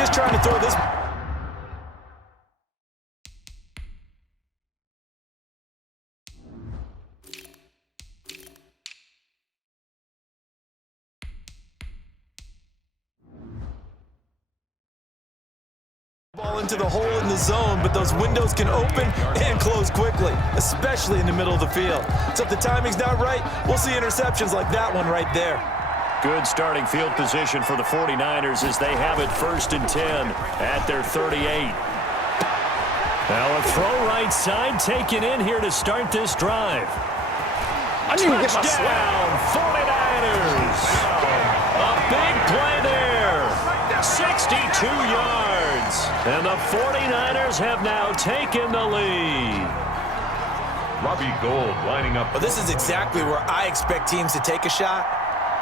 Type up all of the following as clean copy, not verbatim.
just trying to throw this ball into the hole in the zone, but those windows can open and close quickly, especially in the middle of the field. So if the timing's not right, we'll see interceptions like that one right there. Good starting field position for the 49ers as they have it 1st and 10 at their 38. Now a throw right side taken in here to start this drive. Touchdown, 49ers. A big play there. 62 yards. And the 49ers have now taken the lead. Robbie Gould lining up. Well, this is exactly where I expect teams to take a shot.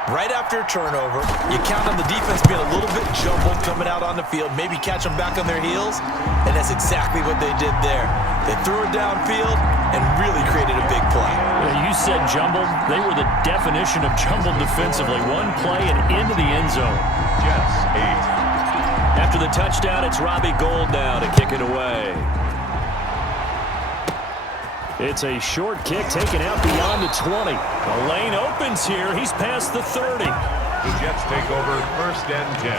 Right after a turnover, you count on the defense being a little bit jumbled coming out on the field, maybe catch them back on their heels, and that's exactly what they did there. They threw it downfield and really created a big play. Yeah, you said jumbled. They were the definition of jumbled defensively. One play and into the end zone. Jets 8. After the touchdown, it's Robbie Gould now to kick it away. It's a short kick taken out beyond the 20. The lane opens here. He's past the 30. The Jets take over 1st and 10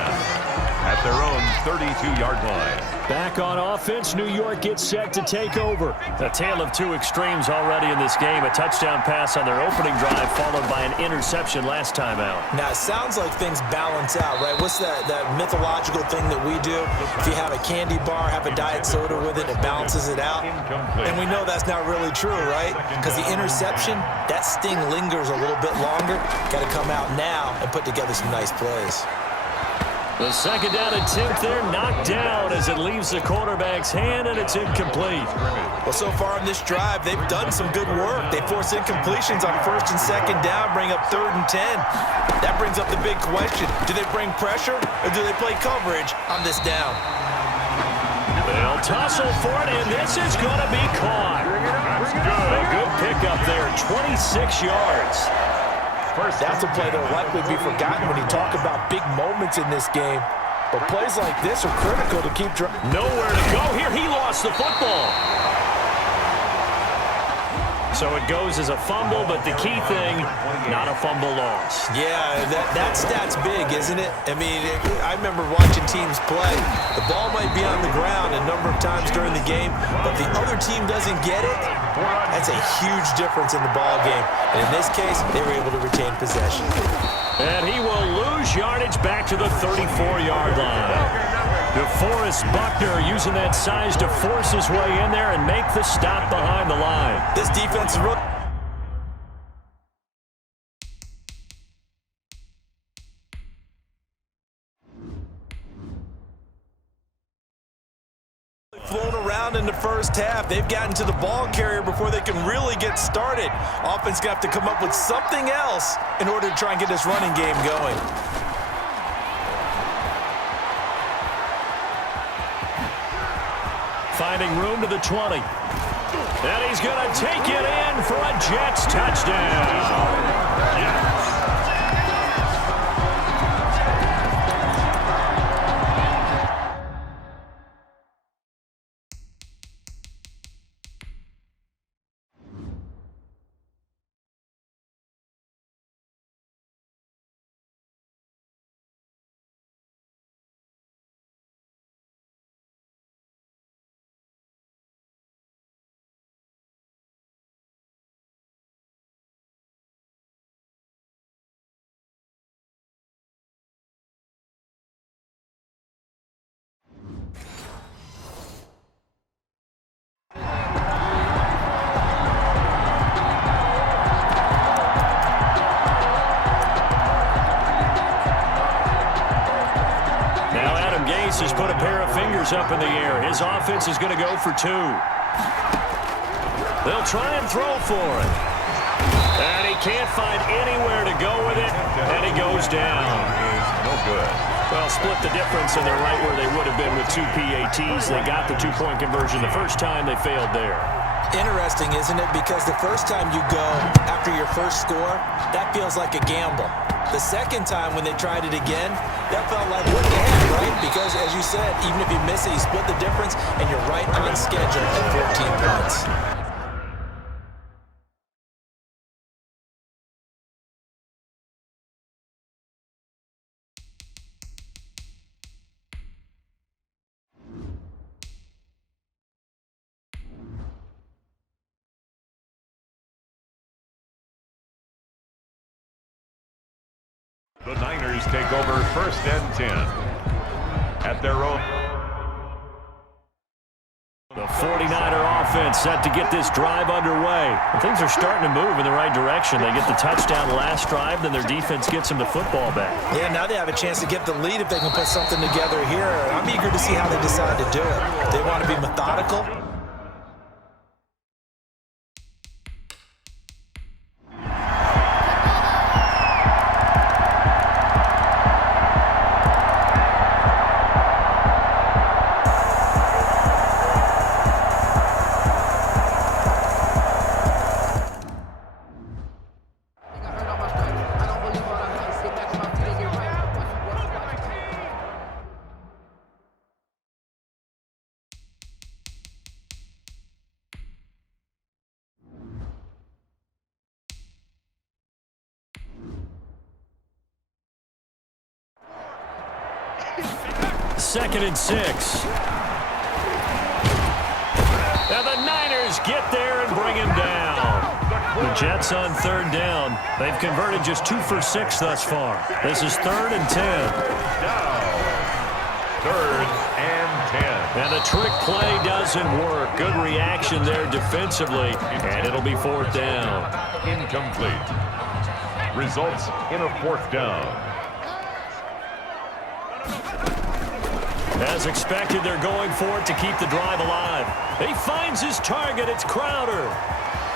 at their own 32-yard line. Back on offense, New York gets set to take over. A tale of two extremes already in this game. A touchdown pass on their opening drive followed by an interception last time out. Now, it sounds like things balance out, right? What's that mythological thing that we do? If you have a candy bar, have a diet soda with it, it balances it out. And we know that's not really true, right? Because the interception, that sting lingers a little bit longer. Got to come out now and put together some nice plays. The second down attempt there knocked down as it leaves the quarterback's hand, and it's incomplete. Well, so far on this drive, they've done some good work. They force incompletions on 1st and 2nd down, bring up 3rd and 10. That brings up the big question. Do they bring pressure or do they play coverage on this down? They'll tussle for it, and this is going to be caught. A good pickup there, 26 yards. That's a play that will likely be forgotten when you talk about big moments in this game. But plays like this are critical to keep driving. Nowhere to go here. He lost the football. So it goes as a fumble, but the key thing, not a fumble loss. Yeah, that stat's big, isn't it? I mean, I remember watching teams play. The ball might be on the ground a number of times during the game, but the other team doesn't get it. That's a huge difference in the ball game. And in this case, they were able to retain possession. And he will lose yardage back to the 34-yard line. DeForest Buckner using that size to force his way in there and make the stop behind the line. This defense is really flown around in the first half. They've gotten to the ball carrier before they can really get started. Offense got to come up with something else in order to try and get this running game going. Finding room to the 20. And he's going to take it in for a Jets touchdown. Has put a pair of fingers up in the air. His offense is going to go for 2. They'll try and throw for it. And he can't find anywhere to go with it, and he goes down. No good. Well, split the difference, and they're right where they would have been with 2 PATs. They got the 2-point conversion the first time. They failed there. Interesting, isn't it? Because the first time you go after your first score, that feels like a gamble. The second time when they tried it again, that felt like what the heck, right? Because, as you said, even if you miss it, you split the difference, and you're right on schedule at 14 points. The Niners take over 1st and 10 at their own. The 49er offense set to get this drive underway. And things are starting to move in the right direction. They get the touchdown last drive, then their defense gets them the football back. Yeah, now they have a chance to get the lead if they can put something together here. I'm eager to see how they decide to do it. They want to be methodical. Second and 6. Now the Niners get there and bring him down. The Jets on 3rd down. They've converted just 2 for 6 thus far. This is 3rd and 10. Now, 3rd and 10. And the trick play doesn't work. Good reaction there defensively. And it'll be 4th down. Incomplete. Results in a 4th down. As expected, they're going for it to keep the drive alive. He finds his target. It's Crowder.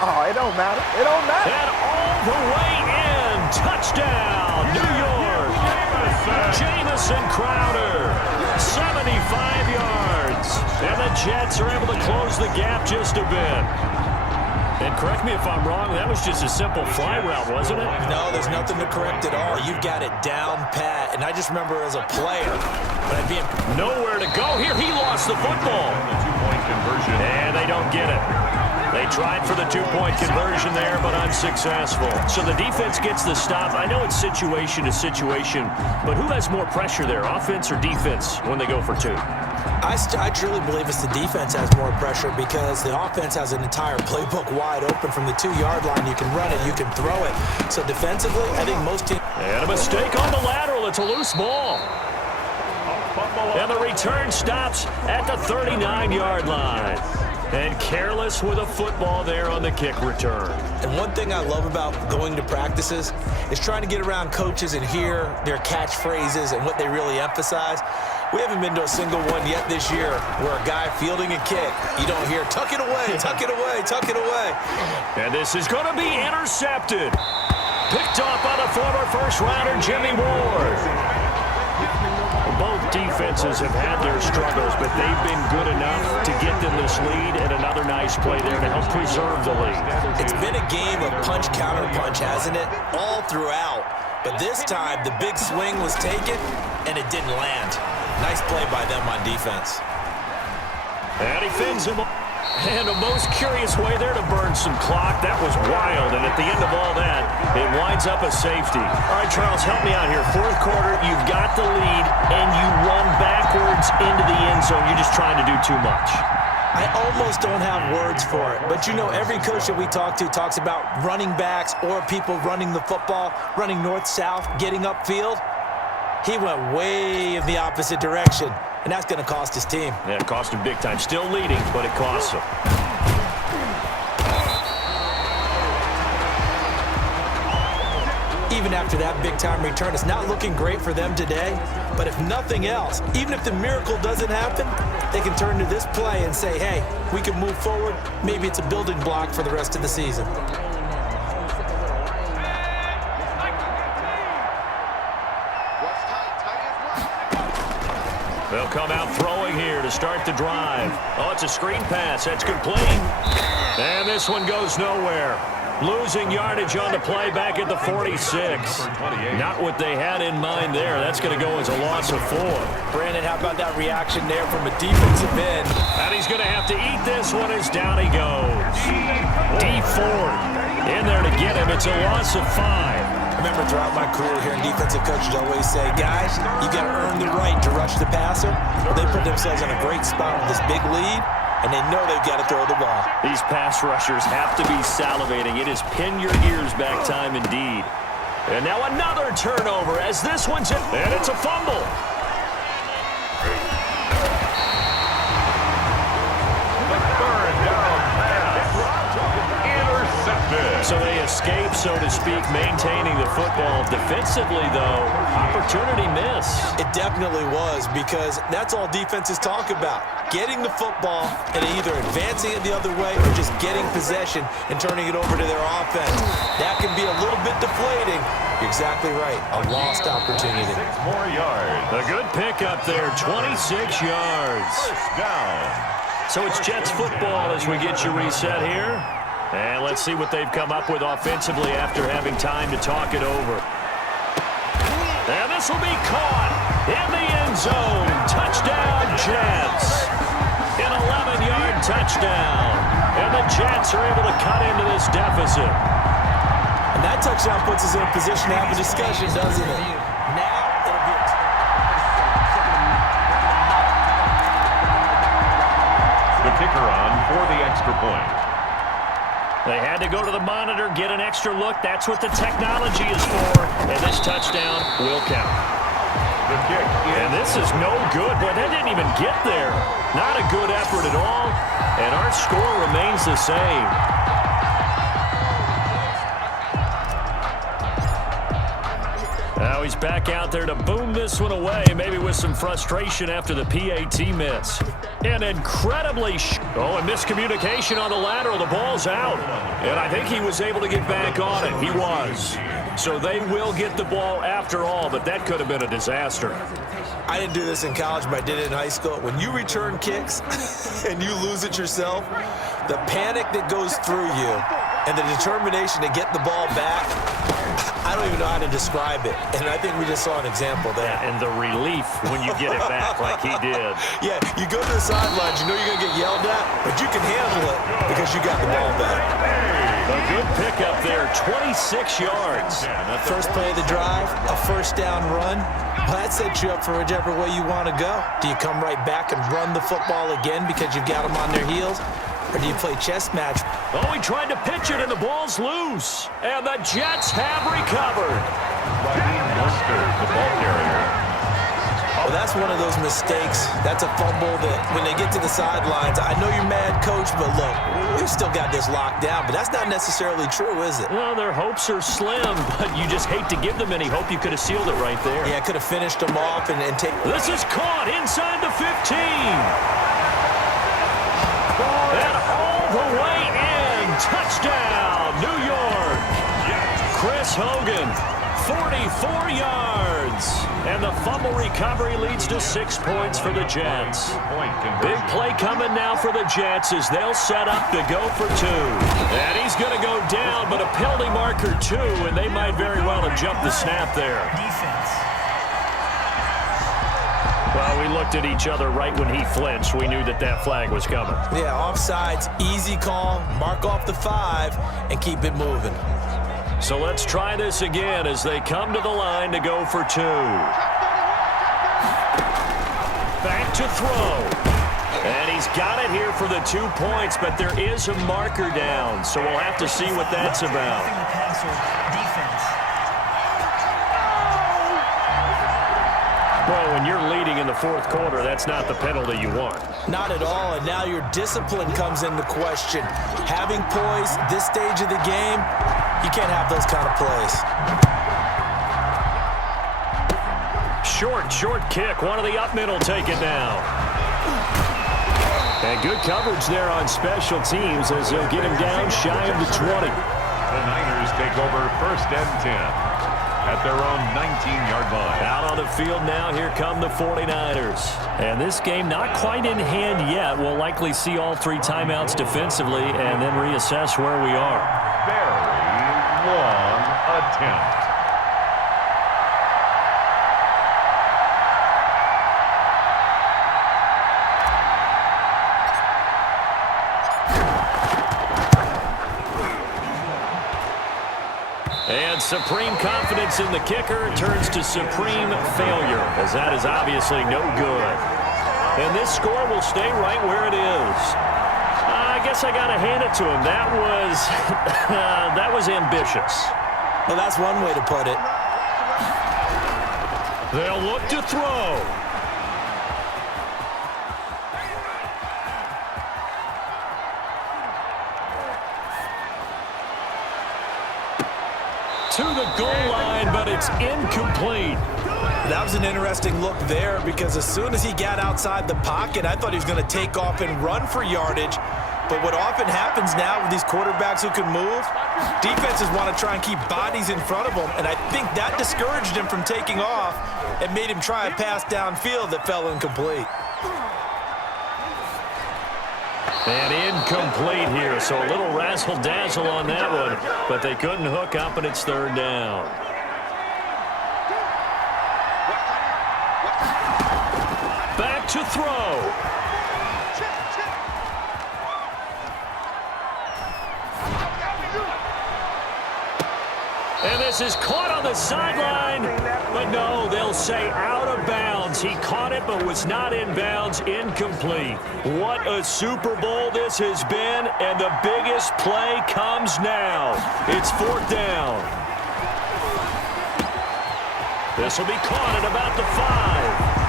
Oh, it don't matter. It don't matter. And all the way in. Touchdown, New York. Jamison Crowder, 75 yards. And the Jets are able to close the gap just a bit. And correct me if I'm wrong, that was just a simple fly route, wasn't it? No, there's nothing to correct at all. You've got it down pat. And I just remember as a player, but being nowhere to go here. He lost the football. The 2-point conversion. And they don't get it. They tried for the 2-point conversion there, but unsuccessful. So the defense gets the stop. I know it's situation to situation, but who has more pressure there, offense or defense, when they go for 2? I truly believe it's the defense has more pressure because the offense has an entire playbook wide open from the 2-yard line. You can run it, you can throw it. So defensively, I think most teams... And a mistake on the lateral. It's a loose ball. And the return stops at the 39-yard line. And careless with a football there on the kick return. And one thing I love about going to practices is trying to get around coaches and hear their catchphrases and what they really emphasize. We haven't been to a single one yet this year where a guy fielding a kick, you don't hear, tuck it away, tuck it away, tuck it away. And this is going to be intercepted. Picked off by the former first-rounder Jimmy Ward. Both defenses have had their struggles, but they've been good enough to get them this lead, and another nice play there to help preserve the lead. It's been a game of punch, counter punch, hasn't it? All throughout. But this time, the big swing was taken, and it didn't land. Nice play by them on defense. And he fins him. And a most curious way there to burn some clock. That was wild. And at the end of all that, it winds up a safety. All right, Charles, help me out here. 4th quarter, you've got the lead, and you run backwards into the end zone. You're just trying to do too much. I almost don't have words for it. But, you know, every coach that we talk to talks about running backs or people running the football, running north-south, getting upfield. He went way in the opposite direction, and that's going to cost his team. Yeah, it cost him big time. Still leading, but it costs him. Even after that big-time return, it's not looking great for them today. But if nothing else, even if the miracle doesn't happen, they can turn to this play and say, hey, we can move forward. Maybe it's a building block for the rest of the season. They'll come out throwing here to start the drive. Oh, it's a screen pass. That's complete. And this one goes nowhere. Losing yardage on the play back at the 46. Not what they had in mind there. That's going to go as a loss of 4. Brandon, how about that reaction there from a defensive end? And he's going to have to eat this one as down he goes. D Ford in there to get him. It's a loss of 5. I remember throughout my career here in defensive coaches always say, guys, you got to earn the right to rush the passer. They put themselves in a great spot with this big lead, and they know they've got to throw the ball. These pass rushers have to be salivating. It is pin your ears back time indeed. And now another turnover as this one's in, and it's a fumble. So they escape, so to speak, maintaining the football. Defensively, though, opportunity miss. It definitely was, because that's all defenses talk about. Getting the football and either advancing it the other way or just getting possession and turning it over to their offense. That can be a little bit deflating. You're exactly right. A lost opportunity. 6 more yards. A good pickup there, 26 yards. First down. So it's Jets football as we get you reset here. And let's see what they've come up with offensively after having time to talk it over. And this will be caught in the end zone. Touchdown, Jets. An 11-yard touchdown. And the Jets are able to cut into this deficit. And that touchdown puts us in a position to have a discussion, doesn't it? Now it'll be The kicker on for the extra point. They had to go to the monitor, get an extra look. That's what the technology is for. And this touchdown will count. The kick is... And this is no good. Boy, that didn't even get there. Not a good effort at all. And our score remains the same. Now he's back out there to boom this one away, maybe with some frustration after the PAT miss. And incredibly, a miscommunication on the lateral. The ball's out. And I think he was able to get back on it. He was. So they will get the ball after all, but that could have been a disaster. I didn't do this in college, but I did it in high school. When you return kicks and you lose it yourself, the panic that goes through you and the determination to get the ball back, I don't even know how to describe it. And I think we just saw an example there. And the relief when you get it back like he did. Yeah, you go to the sidelines, you know you're going to get yelled at, but you can handle it because you got the ball back. A good pickup there, 26 yards. First play of the drive, a first down run. Well, that sets you up for whichever way you want to go. Do you come right back and run the football again because you've got them on their heels? Or do you play chess match? Oh, he tried to pitch it, and the ball's loose. And the Jets have recovered. The ball carrier. Well, that's one of those mistakes. That's a fumble that when they get to the sidelines, I know you're mad, coach, but look, we've still got this locked down. But that's not necessarily true, is it? Well, their hopes are slim, but you just hate to give them any hope. You could have sealed it right there. Yeah, could have finished them off and take... This is caught inside the 15. And all the way in. Touchdown, New York. Chris Hogan, 44 yards. And the fumble recovery leads to 6 points for the Jets. Big play coming now for the Jets as they'll set up to go for 2. And he's going to go down, but a penalty marker 2, and they might very well have jumped the snap there. Well, we looked at each other right when he flinched. We knew that that flag was coming. Yeah, offsides, easy call, mark off the 5, and keep it moving. So let's try this again as they come to the line to go for 2. Back to throw. And he's got it here for the 2 points, but there is a marker down, so we'll have to see what that's about. Well, when you're leading in the 4th quarter, that's not the penalty you want. Not at all, and now your discipline comes into question. Having poise this stage of the game, you can't have those kind of plays. Short kick. One of the up middle take it down. And good coverage there on special teams as they'll get him down shy of the 20. The Niners take over 1st and 10. At their own 19-yard line. Out on the field now, here come the 49ers. And this game not quite in hand yet. We'll likely see all 3 timeouts defensively and then reassess where we are. Bears. long attempt. And supreme confidence in the kicker turns to supreme failure, as that is obviously no good. And this score will stay right where it is. I guess I got to hand it to him. That was, that was ambitious. Well, that's one way to put it. They'll look to throw. To the goal line, but it's incomplete. That was an interesting look there because as soon as he got outside the pocket, I thought he was going to take off and run for yardage. But what often happens now with these quarterbacks who can move, defenses want to try and keep bodies in front of them, and I think that discouraged him from taking off and made him try a pass downfield that fell incomplete. And incomplete here, so a little razzle-dazzle on that one, but they couldn't hook up, and it's third down. Back to throw. And this is caught on the sideline, but no, they'll say out of bounds. He caught it, but was not in bounds, incomplete. What a Super Bowl this has been, and the biggest play comes now. It's fourth down. This will be caught at about the 5.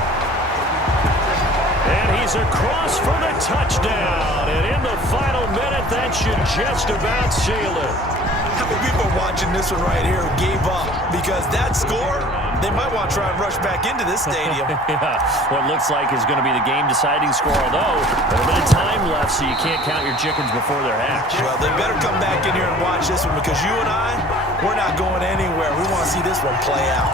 And he's across for the touchdown. And in the final minute, that should just about seal it. How many people watching this one right here gave up? Because that score, they might want to try and rush back into this stadium. Yeah, what looks like is going to be the game-deciding score, although a little bit of time left, so you can't count your chickens before they're hatched. Well, they better come back in here and watch this one because you and I, we're not going anywhere. We want to see this one play out.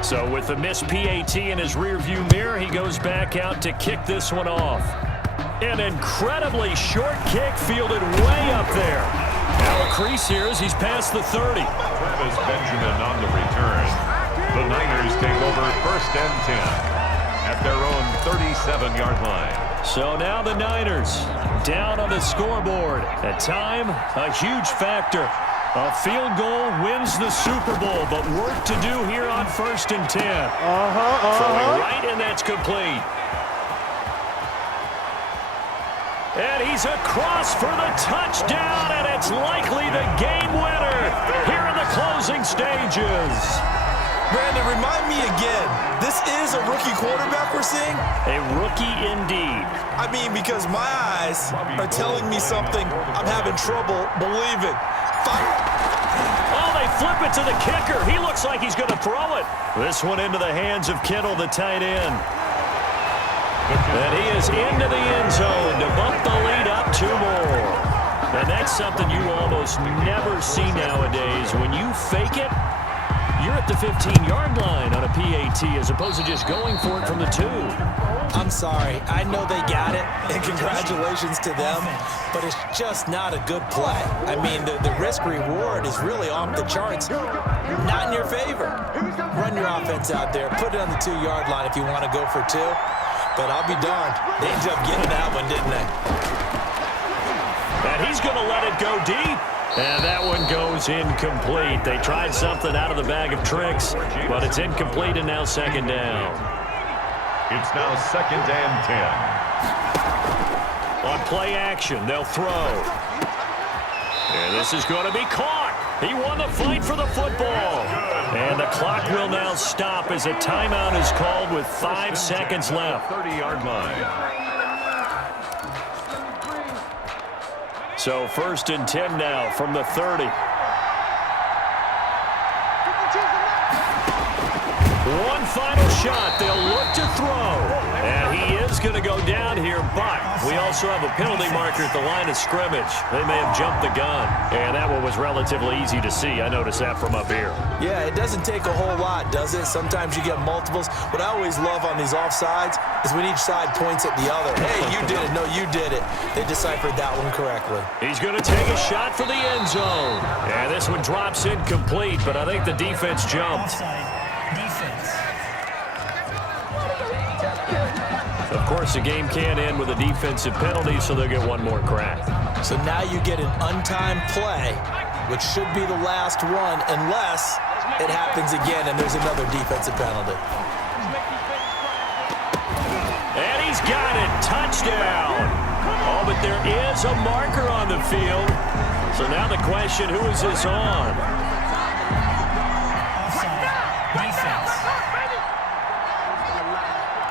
So with the missed PAT in his rearview mirror, he goes back out to kick this one off. An incredibly short kick fielded way up there. Now a crease here as he's past the 30. Travis Benjamin on the return. The Niners take over first and 10 at their own 37-yard line. So now the Niners down on the scoreboard. At time, a huge factor. A field goal wins the Super Bowl, but work to do here on first and 10. Throwing right, and that's complete. And he's across for the touchdown, and it's likely the game winner here in the closing stages. Brandon, remind me again, this is a rookie quarterback we're seeing? A rookie indeed. I mean, because my eyes are telling me something I'm having trouble believing. Oh, they flip it to the kicker. He looks like he's going to throw it. This one into the hands of Kittle, the tight end. And he is into the end zone to bump the lead up 2 more. And that's something you almost never see nowadays. When you fake it, you're at the 15-yard line on a PAT as opposed to just going for it from the 2. I'm sorry. I know they got it, and congratulations to them, but it's just not a good play. I mean, the risk-reward is really off the charts. Not in your favor. Run your offense out there. Put it on the 2-yard line if you want to go for 2. But I'll be darned. They ended up getting that one, didn't they? And he's going to let it go deep. And that one goes incomplete. They tried something out of the bag of tricks, but it's incomplete and now second down. It's now second and 10. On play action, they'll throw. And this is going to be caught. He won the fight for the football. And the clock will now stop as a timeout is called with 5 seconds left. 30-yard line. So first and 10 now from the 30. One final shot. They'll look to throw. And he is going to go down here, but we also have a penalty marker at the line of scrimmage. They may have jumped the gun. And that one was relatively easy to see. I noticed that from up here. Yeah, it doesn't take a whole lot, does it? Sometimes you get multiples. What I always love on these offsides is when each side points at the other. Hey, you did it. No, you did it. They deciphered that one correctly. He's going to take a shot for the end zone. And this one drops incomplete, but I think the defense jumped. Of course, the game can't end with a defensive penalty, so they'll get one more crack. So now you get an untimed play, which should be the last one, unless it happens again and there's another defensive penalty. And he's got it. Touchdown. Oh, but there is a marker on the field. So now the question, who is this on?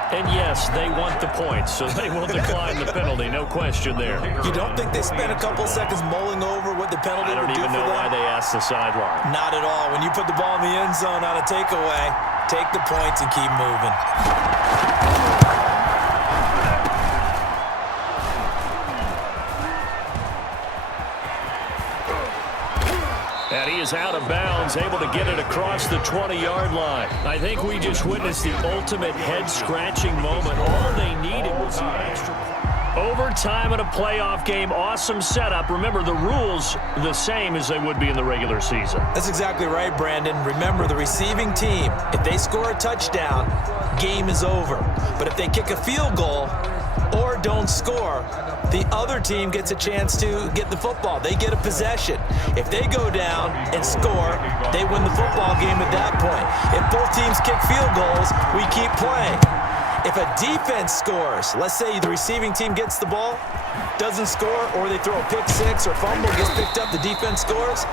And yes, they want the points, so they will decline the penalty. No question there. You don't think they spent a couple seconds mulling over what the penalty would do for them? I don't even know why they asked the sideline. Not at all. When you put the ball in the end zone on a takeaway, take the points and keep moving. And he is out of bounds, able to get it across the 20-yard line. I think we just witnessed the ultimate head-scratching moment. All they needed was some extra. Overtime in a playoff game, awesome setup. Remember, the rules the same as they would be in the regular season. That's exactly right, Brandon. Remember, the receiving team, if they score a touchdown, game is over. But if they kick a field goal or don't score, the other team gets a chance to get the football. They get a possession. If they go down and score, they win the football game at that point. If both teams kick field goals, we keep playing. If a defense scores, let's say the receiving team gets the ball, doesn't score, or they throw a pick six or fumble, gets picked up, the defense scores,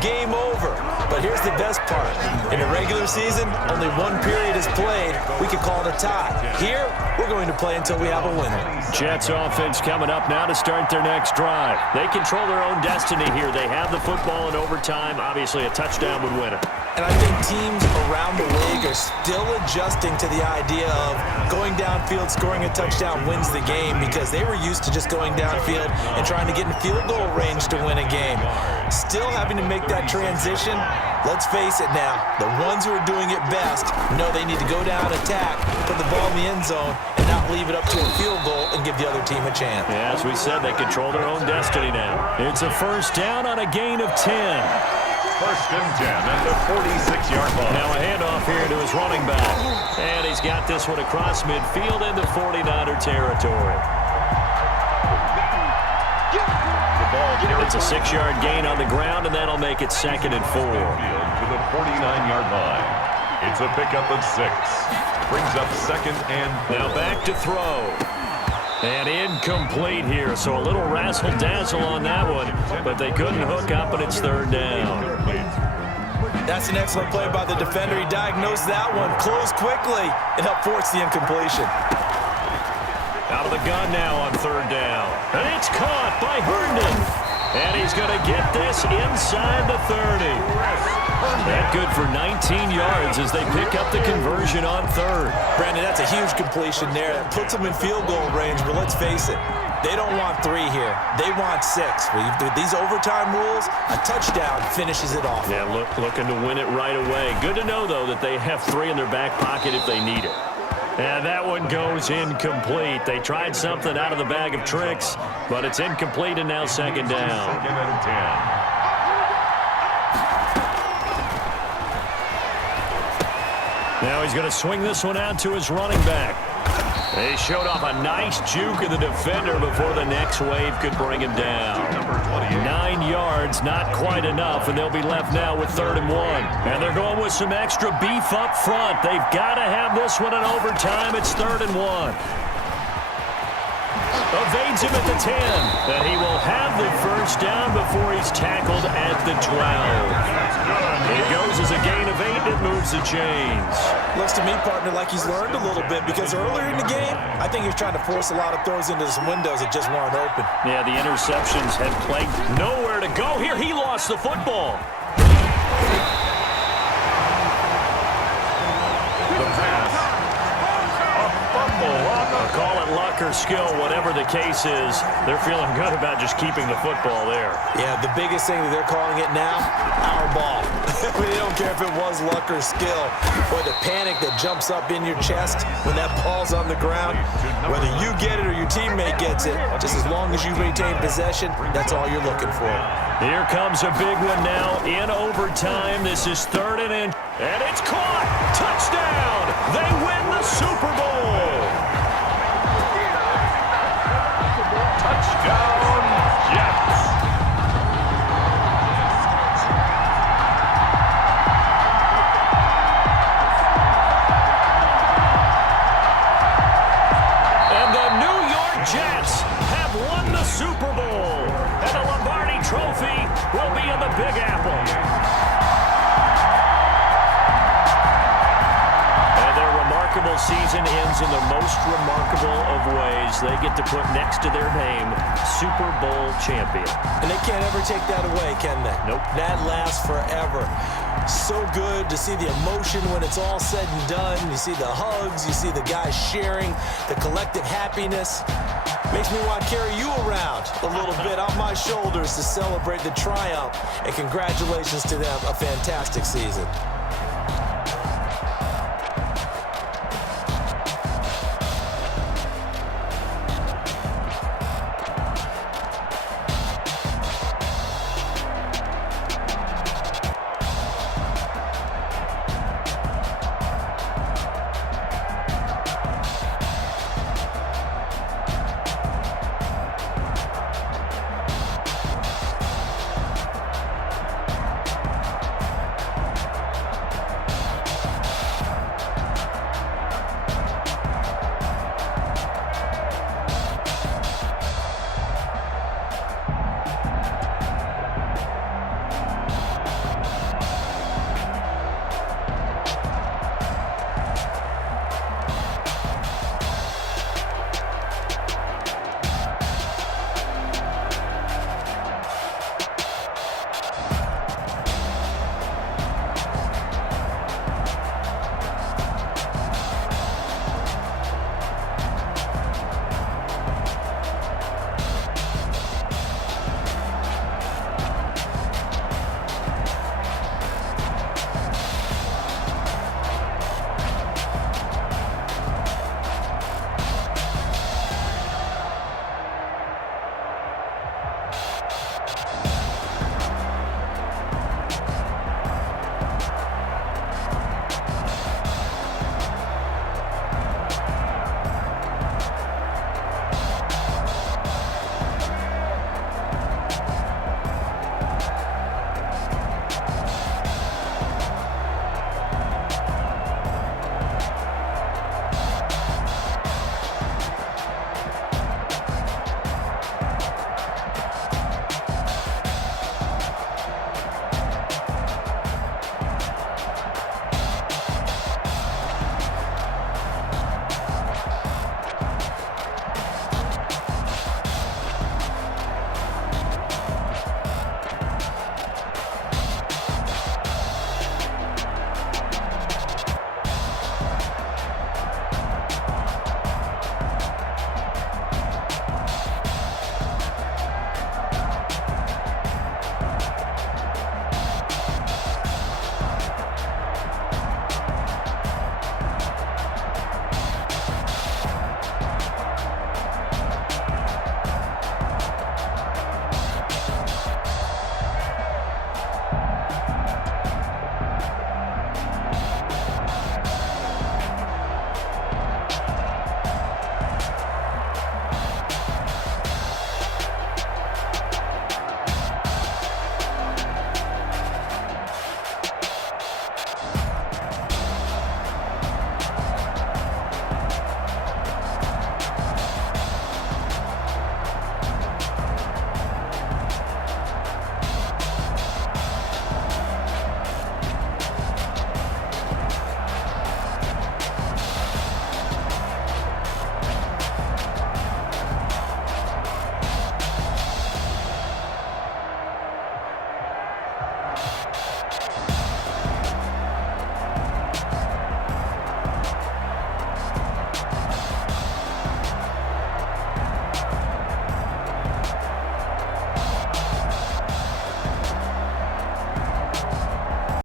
game over. But here's the best part. In the regular season, only one period is played. We could call it a tie. Here, we're going to play until we have a winner. Jets offense coming up now to start their next drive. They control their own destiny here. They have the football in overtime. Obviously, a touchdown would win it. And I think teams around the league are still adjusting to the idea of going downfield, scoring a touchdown wins the game, because they were used to just going downfield and trying to get in field goal range to win a game. Still having to make that transition. Let's face it now, the ones who are doing it best know they need to go down, attack, put the ball in the end zone, and not leave it up to a field goal and give the other team a chance. Yeah, as we said, they control their own destiny now. It's a first down on a gain of 10. First and 10 at the 46-yard line. Now a handoff here to his running back. And he's got this one across midfield into 49er territory. The ball It's a 6-yard gain on the ground, and that'll make it 2nd and 4. To the 49-yard line. It's a pickup of 6. Brings up 2nd and 4. Now back to throw. And incomplete here, so a little razzle-dazzle on that one, but they couldn't hook up, and it's 3rd down. That's an excellent play by the defender. He diagnosed that one, closed quickly, and helped force the incompletion. Out of the gun now on 3rd down. And it's caught by Herndon. And he's going to get this inside the 30. That good for 19 yards as they pick up the conversion on 3rd. Brandon, that's a huge completion there. That puts them in field goal range, but let's face it, they don't want 3 here. They want 6. With these overtime rules, a touchdown finishes it off. Yeah, looking to win it right away. Good to know, though, that they have 3 in their back pocket if they need it. And that one goes incomplete. They tried something out of the bag of tricks, but it's incomplete, and now 2nd down. 2nd and 10. Now he's going to swing this one out to his running back. They showed off a nice juke of the defender before the next wave could bring him down. 9 yards, not quite enough, and they'll be left now with 3rd and 1. And they're going with some extra beef up front. They've got to have this one in overtime. It's 3rd and 1. Evades him at the 10. And he will have the first down before he's tackled at the 12. It goes as a gain of 8. It moves the chains. Looks to me, partner, like he's learned a little bit, because earlier in the game, I think he was trying to force a lot of throws into some windows that just weren't open. Yeah, the interceptions had plagued. Nowhere to go here. He lost the football. The pass. A fumble on the Call it luck or skill, whatever the case is. They're feeling good about just keeping the football there. Yeah, the biggest thing that they're calling it now, our ball. They don't care if it was luck or skill, or the panic that jumps up in your chest when that ball's on the ground. Whether you get it or your teammate gets it, just as long as you maintain possession, that's all you're looking for. Here comes a big one now in overtime. This is 3rd and it's caught. Touchdown. They win the Super Bowl. touchdown, Jets. And the New York Jets have won the Super Bowl. And the Lombardi Trophy will be in the Big Apple. Remarkable season ends in the most remarkable of ways. They get to put next to their name, Super Bowl champion. And they can't ever take that away, can they? Nope. That lasts forever. So good to see the emotion when it's all said and done. You see the hugs, you see the guys sharing, the collective happiness. Makes me want to carry you around a little bit on my shoulders to celebrate the triumph. And congratulations to them, a fantastic season.